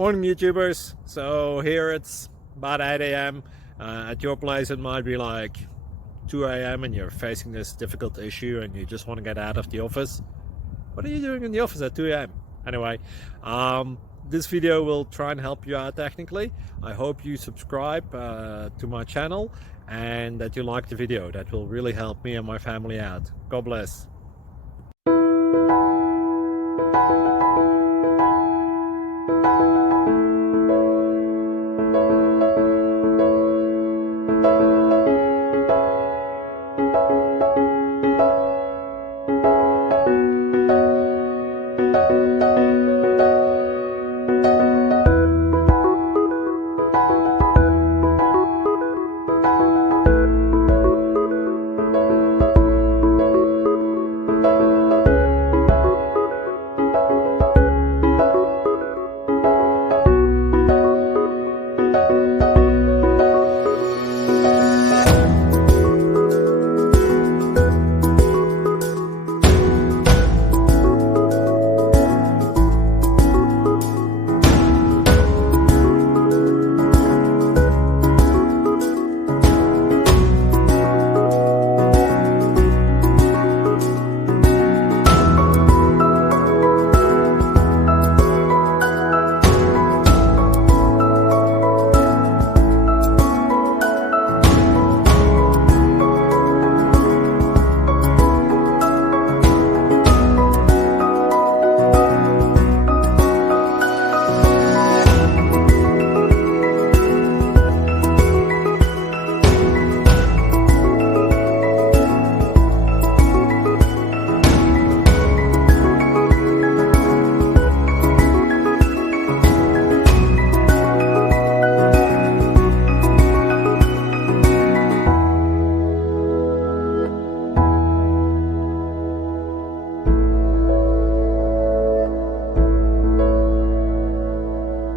Morning YouTubers. So here it's about 8 a.m. At your place it might be like 2 a.m. and you're facing this difficult issue and you just want to get out of the office. What are you doing in the office at 2 a.m.? Anyway, this video will try and help you out technically. I hope you subscribe to my channel and that you like the video. That will really help me and my family out. God bless.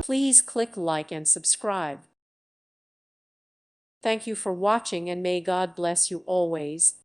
Please click like and subscribe. Thank you for watching and may God bless you always.